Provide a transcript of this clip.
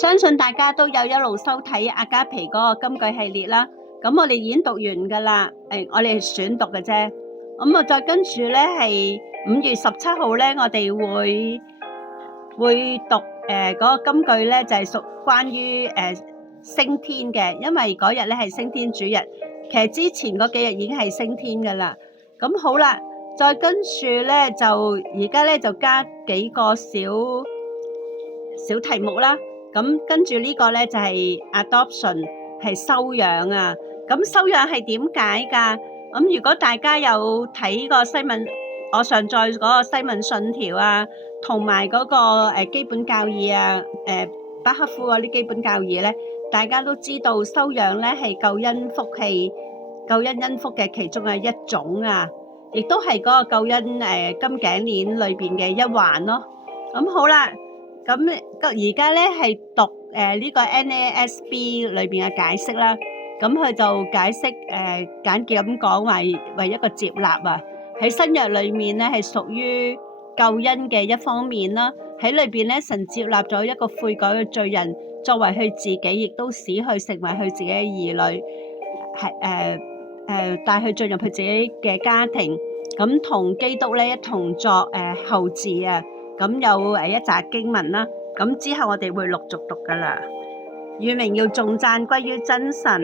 相信大家都有一路收睇阿加皮嗰個金句系列啦。咁我哋已經讀完噶啦，我哋係選讀嘅啫。咁啊，再跟住咧係5月17號咧，我哋會讀嗰個金句咧，就係屬關於升天嘅，因為嗰日咧係升天主日。其實之前嗰幾日已經係升天噶啦。咁好啦，再跟住咧就而家咧就加幾個小題目啦。咁跟住呢個咧就係 adoption 係收養啊。咁收養係點解㗎？咁如果大家有睇個西敏，我上載嗰個西敏信條啊，同埋嗰個基本教義啊，巴克夫嗰啲基本教義咧，大家都知道收養咧係救恩福氣、救恩恩福嘅其中嘅一種啊，亦都係嗰個救恩金頸鏈裏邊嘅一環咯。咁好啦。咁而家咧係讀呢個 NASB 裏邊嘅解釋啦。咁佢就解釋簡潔咁講為一個接納啊，喺新約裏面咧係屬於救恩嘅一方面啦。喺裏邊咧，神接納咗一個悔改嘅罪人作為佢自己，亦都使佢成為佢自己嘅兒女，係帶佢進入佢自己嘅家庭，咁同基督咧一同作後嗣啊。咁有一紮經文啦，咁之後我哋會陸續讀噶啦。願榮耀頌讚歸於真神，